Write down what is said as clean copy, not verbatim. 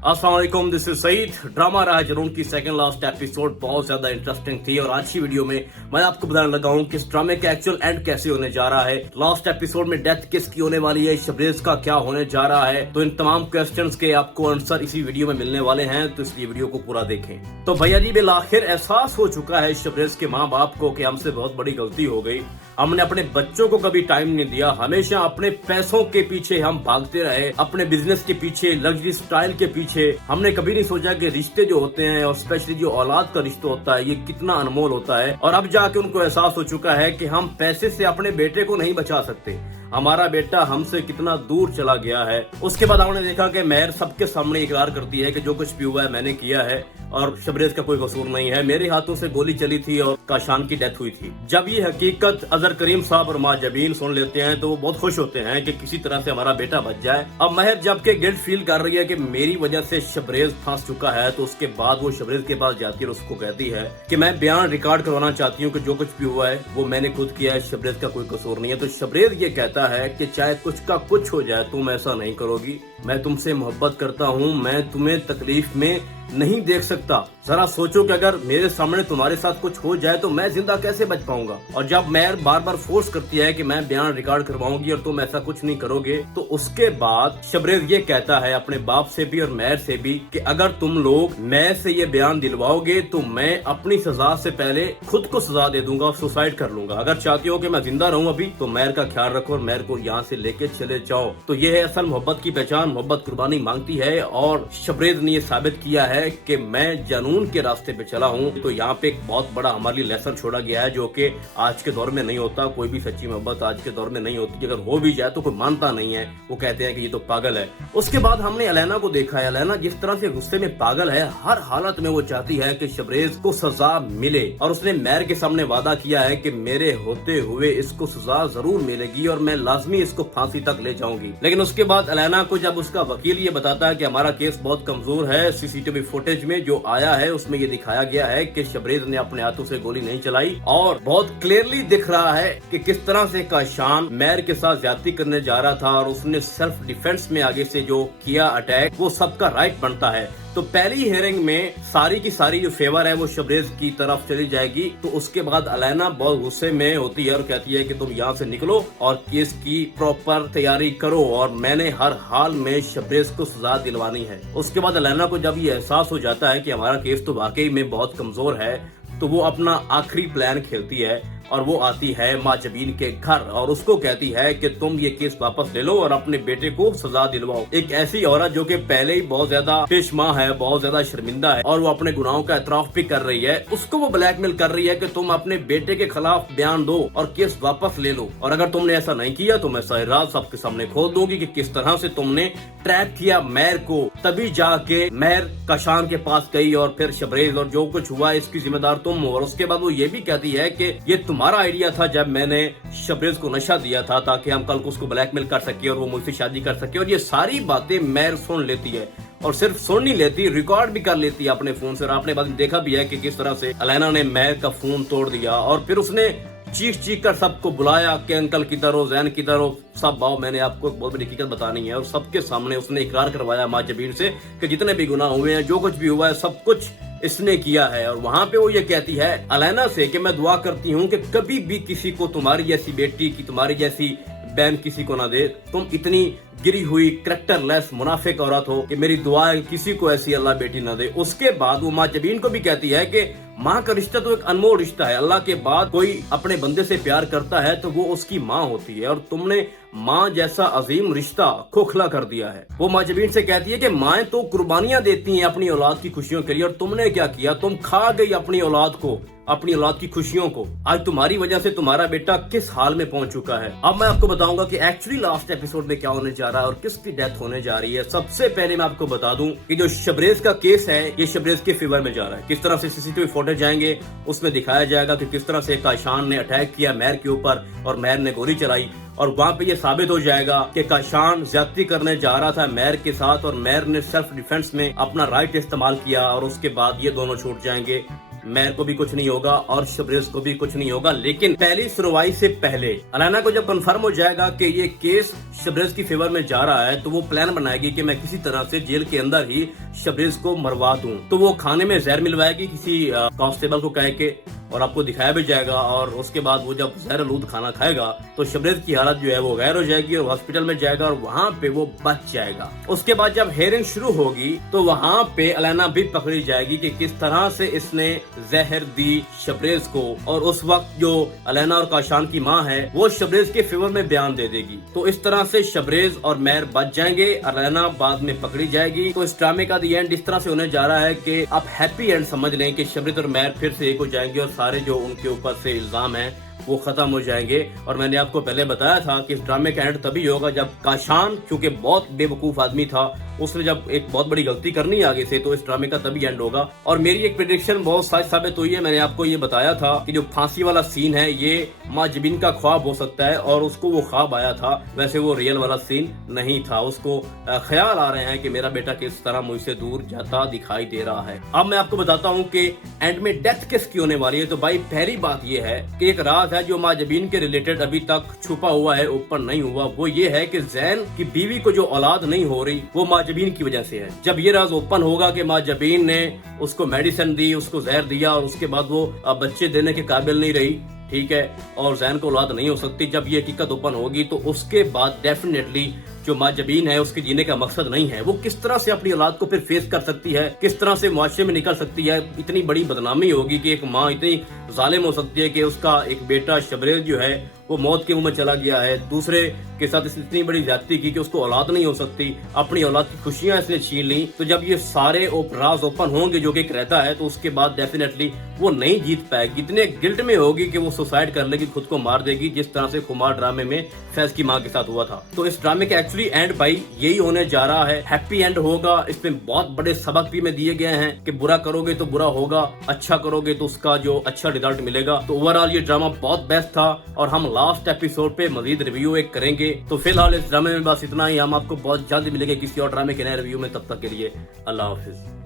अस्सलाम वालेकुम, this is Saeed. Drama राह जरून की सेकंड लास्ट एपिसोड बहुत ज्यादा इंटरेस्टिंग थी और आज की वीडियो में मैं आपको बताने लगा हूँ कि इस ड्रामे का एक्चुअल एंड कैसे होने जा रहा है। लास्ट एपिसोड में डेथ किसकी होने वाली है, शबरेज का क्या होने जा रहा है, तो इन तमाम क्वेश्चंस के आपको आंसर इसी वीडियो में मिलने वाले हैं, तो इसलिए वीडियो को पूरा देखें। तो भैया जी, बिल आखिर एहसास हो चुका है शबरेज के माँ बाप को कि हमसे बहुत बड़ी गलती हो गई। हमने अपने बच्चों को कभी टाइम नहीं दिया, हमेशा अपने पैसों के पीछे हम भागते रहे, अपने बिजनेस के पीछे, लग्जरी स्टाइल के पीछे। हमने कभी नहीं सोचा कि रिश्ते जो होते हैं और स्पेशली जो औलाद का रिश्ता होता है ये कितना अनमोल होता है। और अब जाके उनको एहसास हो चुका है कि हम पैसे से अपने बेटे को नहीं बचा सकते, हमारा बेटा हमसे कितना दूर चला गया है। उसके बाद हमने देखा कि मेहर सबके सामने इकरार करती है कि जो कुछ भी हुआ है मैंने किया है और शबरेज का कोई कसूर नहीं है, मेरे हाथों से गोली चली थी और काशान की डेथ हुई थी। जब ये हकीकत अजहर करीम साहब और माँ जबीन सुन लेते हैं तो वो बहुत खुश होते हैं कि किसी तरह से हमारा बेटा बच जाए। अब मेहर जबकि गिल्ट फील कर रही है कि मेरी वजह से शबरेज फंस चुका है, तो उसके बाद वो शबरेज के पास जाती है और उसको कहती है कि मैं बयान रिकॉर्ड करवाना चाहती हूँ कि जो कुछ भी हुआ है वो मैंने खुद किया है, शबरेज का कोई कसूर नहीं है। तो शबरेज ये कहता है कि चाहे कुछ का कुछ हो जाए तुम ऐसा नहीं करोगी, मैं तुमसे मोहब्बत करता हूँ, मैं तुम्हें तकलीफ में नहीं देख सकता। जरा सोचो कि अगर मेरे सामने तुम्हारे साथ कुछ हो जाए तो मैं जिंदा कैसे बच पाऊंगा। और जब मेहर बार बार फोर्स करती है कि मैं बयान रिकॉर्ड करवाऊंगी और तुम ऐसा कुछ नहीं करोगे, तो उसके बाद शबरेज ये कहता है अपने बाप से भी और मेहर से भी कि अगर तुम लोग मैं से ये बयान दिलवाओगे तो मैं अपनी सजा से पहले खुद को सजा दे दूंगा और सुसाइड कर लूंगा। अगर चाहती हो कि मैं जिंदा रहूं अभी तो मेहर का ख्याल रखो और मेहर को यहाँ से लेके चले जाओ। तो ये है असल मोहब्बत की पहचान, मोहब्बत कुर्बानी मांगती है और शबरेज ने ये साबित किया है कि मैं जनून के रास्ते पे चला हूँ। तो यहाँ पे एक बहुत बड़ा हमारे लिए लेसन छोड़ा गया है जो कि आज के दौर में नहीं होता। कोई भी सच्ची मोहब्बत आज के दौर में नहीं होती, अगर हो भी जाए तो कोई मानता नहीं है, वो कहते हैं कि ये तो पागल है। उसके बाद हमने अलैना को देखा है, अलैना जिस तरह से गुस्से में पागल है, हर हालत में वो चाहती है कि शबरेज को सजा मिले और उसने मेहर के सामने वादा किया है कि मेरे होते हुए इसको सजा जरूर मिलेगी और मैं लाजमी इसको फांसी तक ले जाऊंगी। लेकिन उसके बाद अलैना को जब उसका वकील ये बताता है कि हमारा केस बहुत कमजोर है, सीसीटीवी फुटेज में जो आया है उसमें ये दिखाया गया है कि शबरेज ने अपने हाथों से गोली नहीं चलाई और बहुत क्लियरली दिख रहा है कि किस तरह से काशान मेहर के साथ ज्यादती करने जा रहा था और उसने सेल्फ डिफेंस में आगे से जो किया अटैक, वो सबका राइट बनता है। तो पहली हियरिंग में सारी की सारी जो फेवर है वो शबरेज की तरफ चली जाएगी। तो उसके बाद अलैना बहुत गुस्से में होती है और कहती है कि तुम यहाँ से निकलो और केस की प्रॉपर तैयारी करो और मैंने हर हाल में शबरेज को सजा दिलवानी है। उसके बाद अलैना को जब ये एहसास हो जाता है कि हमारा केस तो वाकई में बहुत कमजोर है, तो वो अपना आखिरी प्लान खेलती है और वो आती है माँ जबीन के घर और उसको कहती है कि तुम ये केस वापस ले लो और अपने बेटे को सजा दिलवाओ। एक ऐसी औरत जो कि पहले ही बहुत ज्यादा पेशमा है, बहुत ज्यादा शर्मिंदा है और वो अपने गुनाहों का एतराफ भी कर रही है, उसको वो ब्लैकमेल कर रही है कि तुम अपने बेटे के खिलाफ बयान दो और केस वापस ले लो, और अगर तुमने ऐसा नहीं किया तो मैं सारी रात सबके सामने खोल दूंगी कि किस तरह से तुमने ट्रैप किया मेहर को। तभी जाके मेहर काशान के पास गई और फिर शबरेज और जो कुछ हुआ इसकी जिम्मेदार तुम हो। और उसके बाद वो ये भी कहती है कि ये तुम्हारा आइडिया था जब मैंने शबरेज को नशा दिया था ताकि हम कल को उसको ब्लैकमेल कर सके और वो मुझसे शादी कर सके। और ये सारी बातें मेहर सुन लेती है और सिर्फ सुन नहीं लेती, रिकॉर्ड भी कर लेती है अपने फोन से। और आपने बाद देखा भी है कि किस तरह से अलैना ने मेहर का फोन तोड़ दिया और फिर उसने चीख कर सबको बुलाया कि अंकल किधर हो, जैन किधर हो, सब आओ, मैंने आपको एक बहुत बड़ी हकीकत बतानी है। और सबके सामने उसने इकरार करवाया माँ जबीन से कि जितने भी गुनाह हुए हैं, जो कुछ भी हुआ है, सब कुछ इसने किया है। और वहाँ पे वो ये कहती है अलैना से कि मैं दुआ करती हूँ कि कभी भी किसी को तुम्हारी जैसी बेटी की, तुम्हारी जैसी बहन किसी को ना दे। तुम इतनी गिरी हुई करैक्टरलेस मुनाफिक औरत हो कि मेरी दुआ है किसी को ऐसी अल्लाह बेटी ना दे। उसके बाद वो माँ जबीन को भी कहती है कि माँ का रिश्ता तो एक अनमोल रिश्ता है, अल्लाह के बाद कोई अपने बंदे से प्यार करता है तो वो उसकी माँ होती है और तुमने माँ जैसा अजीम रिश्ता खोखला कर दिया है। वो माँ जबीन से कहती है कि माएं तो कुर्बानियां देती हैं अपनी औलाद की खुशियों के लिए और तुमने क्या किया, तुम खा गई अपनी औलाद को, अपनी औलाद की खुशियों को। आज तुम्हारी वजह से तुम्हारा बेटा किस हाल में पहुंच चुका है। अब मैं आपको बताऊंगा कि एक्चुअली लास्ट एपिसोड में क्या होने जा रहा है और किसकी डेथ होने जा रही है। सबसे पहले मैं आपको बता दूं कि जो शबरेज का केस है ये शबरेज के फेवर में जा रहा है। किस तरह से सीसीटीवी फुटेज जाएंगे उसमें दिखाया जाएगा कि किस तरह से काशान ने अटैक किया मेहर के ऊपर और मेहर ने गोली चलाई और वहाँ पे ये साबित हो जाएगा कि काशान ज्यादती करने जा रहा था मेहर के साथ और मेहर ने सेल्फ डिफेंस में अपना राइट इस्तेमाल किया और उसके बाद ये दोनों छूट जाएंगे। مہر کو بھی کچھ نہیں ہوگا اور شبریز کو بھی کچھ نہیں ہوگا. لیکن پہلی سنوائی سے پہلے الینا کو جب کنفرم ہو جائے گا کہ یہ کیس شبریز کی فیور میں جا رہا ہے تو وہ پلان بنائے گی کہ میں کسی طرح سے جیل کے اندر ہی شبریز کو مروا دوں. تو وہ کھانے میں زہر ملوائے گی کسی کانسٹیبل کو کہہ کے, اور آپ کو دکھایا بھی جائے گا, اور اس کے بعد وہ جب زہر آلود کھانا کھائے گا تو شبریز کی حالت جو ہے وہ غیر ہو جائے گی اور ہاسپٹل میں جائے گا اور وہاں پہ وہ بچ جائے گا. اس کے بعد جب ہیئرنگ شروع ہوگی تو وہاں پہ الینا بھی پکڑی جائے گی کہ کس طرح سے اس نے زہر دی شبریز کو, اور اس وقت جو الینا اور کاشان کی ماں ہے وہ شبریز کے فیور میں بیان دے دے گی. تو اس طرح سے شبریز اور مہر بچ جائیں گے, الینا بعد میں پکڑی جائے گی. تو اس ڈرامے کا دی اینڈ اس طرح سے ہونے جا رہا ہے کہ آپ ہیپی اینڈ سمجھ لیں کہ شبریز اور مہر پھر سے ایک ہو جائیں گے اور سارے جو ان کے اوپر سے الزام ہیں وہ ختم ہو جائیں گے. اور میں نے آپ کو پہلے بتایا تھا کہ اس ڈرامے کا اینڈ تبھی ہوگا جب کاشان, کیونکہ بہت بے وقوف آدمی تھا, اس نے جب ایک بہت بڑی غلطی کرنی آگے سے, تو اس ڈرامے کا تبھی اینڈ ہوگا. اور میری ایک پریڈکشن بہت سچ ثابت ہوئی ہے. میں نے آپ کو یہ بتایا تھا کہ جو پھانسی والا سین ہے یہ ماں جبین کا خواب ہو سکتا ہے, اور اس کو وہ خواب آیا تھا, ویسے وہ ریئل والا سین نہیں تھا. اس کو خیال آ رہے ہیں کہ میرا بیٹا کس طرح مجھ سے دور جاتا دکھائی دے رہا ہے. اب میں آپ کو بتاتا ہوں کہ اینڈ میں ڈیتھ کس کی ہونے والی ہے. تو بھائی پہلی بات یہ ہے کہ ایک راز ہے جو ماں جبین کے ریلیٹڈ ابھی تک چھپا ہوا ہے, اوپن نہیں ہوا. وہ یہ ہے کہ زین کی بیوی کو جو اولاد نہیں ہو رہی وہ ماں جبین کی وجہ سے ہے. جب یہ راز اوپن ہوگا کہ ماں جبین نے اس کو میڈیسن دی, اس کو زہر دیا, اور اس کے بعد وہ بچے دینے کے قابل نہیں رہی, ٹھیک ہے, اور زین کو اولاد نہیں ہو سکتی, جب یہ حقیقت اوپن ہوگی تو اس کے بعد ڈیفینیٹلی جو ماں جبین ہے اس کے جینے کا مقصد نہیں ہے. وہ کس طرح سے اپنی اولاد کو پھر فیس کر سکتی ہے, کس طرح سے معاشرے میں نکل سکتی ہے. اتنی بڑی بدنامی ہوگی کہ ایک ماں اتنی ظالم ہو سکتی ہے کہ اس کا ایک بیٹا شبریز جو ہے وہ موت کے منہ میں چلا گیا ہے, دوسرے کے ساتھ اس نے اتنی بڑی زیادتی کی کہ اس کو اولاد نہیں ہو سکتی, اپنی اولاد کی خوشیاں اس نے چھین لی. تو جب یہ سارے راز اوپن ہوں گے جو کہ ایک رہتا ہے, تو اس کے بعد ڈیفینیٹلی وہ نہیں جیت پائے گی. اتنے گلٹ میں ہوگی کہ وہ سوسائڈ کر لے گی, خود کو مار دے گی, جس طرح سے خمار ڈرامے میں فیض کی ماں کے ساتھ ہوا تھا. تو اس ڈرامے کا ایکچولی اینڈ بھائی یہی ہونے جا رہا ہے, ہیپی اینڈ ہوگا. اس میں بہت بڑے سبق بھی میں دیے گئے ہیں کہ برا کرو گے تو برا ہوگا, اچھا کرو گے تو اس کا جو اچھا ریزلٹ ملے گا. تو اوورآل یہ ڈرامہ بہت بیسٹ تھا, اور ہم لاسٹ ایپیسوڈ پہ مزید ریویو ایک کریں گے. تو فی الحال اس ڈرامے میں بس اتنا ہی. ہم آپ کو بہت جلد ملیں گے کسی اور ڈرامے کے نئے ریویو میں. تب تک کے لیے اللہ حافظ.